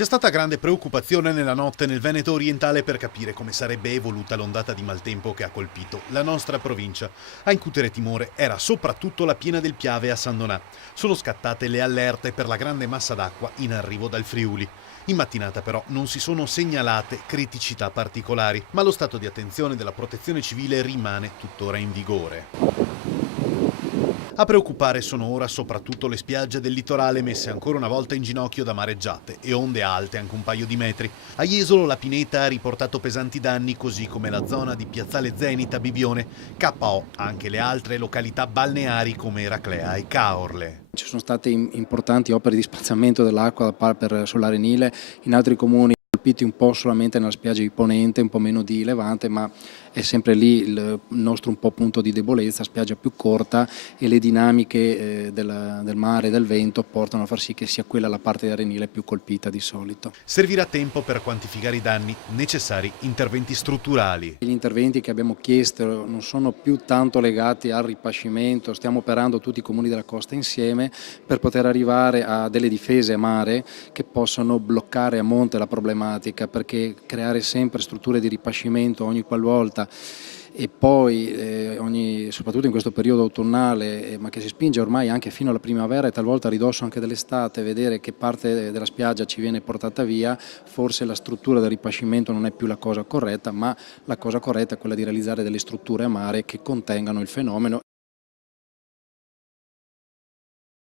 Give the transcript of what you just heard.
C'è stata grande preoccupazione nella notte nel Veneto orientale per capire come sarebbe evoluta l'ondata di maltempo che ha colpito la nostra provincia. A incutere timore era soprattutto la piena del Piave a San Donà. Sono scattate le allerte per la grande massa d'acqua in arrivo dal Friuli. In mattinata però non si sono segnalate criticità particolari, ma lo stato di attenzione della Protezione Civile rimane tuttora in vigore. A preoccupare sono ora soprattutto le spiagge del litorale messe ancora una volta in ginocchio da mareggiate e onde alte anche un paio di metri. A Jesolo la pineta ha riportato pesanti danni, così come la zona di Piazzale Zenita Bibione, KO anche le altre località balneari come Eraclea e Caorle. Ci sono state importanti opere di spazzamento dell'acqua sull'Arenile, in altri comuni colpiti un po' solamente nella spiaggia di Ponente, un po' meno di Levante, ma è sempre lì il nostro un po' punto di debolezza, spiaggia più corta, e le dinamiche del mare e del vento portano a far sì che sia quella la parte di Arenile più colpita di solito. Servirà tempo per quantificare i danni, necessari interventi strutturali. Gli interventi che abbiamo chiesto non sono più tanto legati al ripascimento, stiamo operando tutti i comuni della costa insieme per poter arrivare a delle difese a mare che possano bloccare a monte la problematica, perché creare sempre strutture di ripascimento ogni qualvolta e poi soprattutto in questo periodo autunnale, ma che si spinge ormai anche fino alla primavera e talvolta a ridosso anche dell'estate, vedere che parte della spiaggia ci viene portata via, forse la struttura del ripascimento non è più la cosa corretta, ma la cosa corretta è quella di realizzare delle strutture a mare che contengano il fenomeno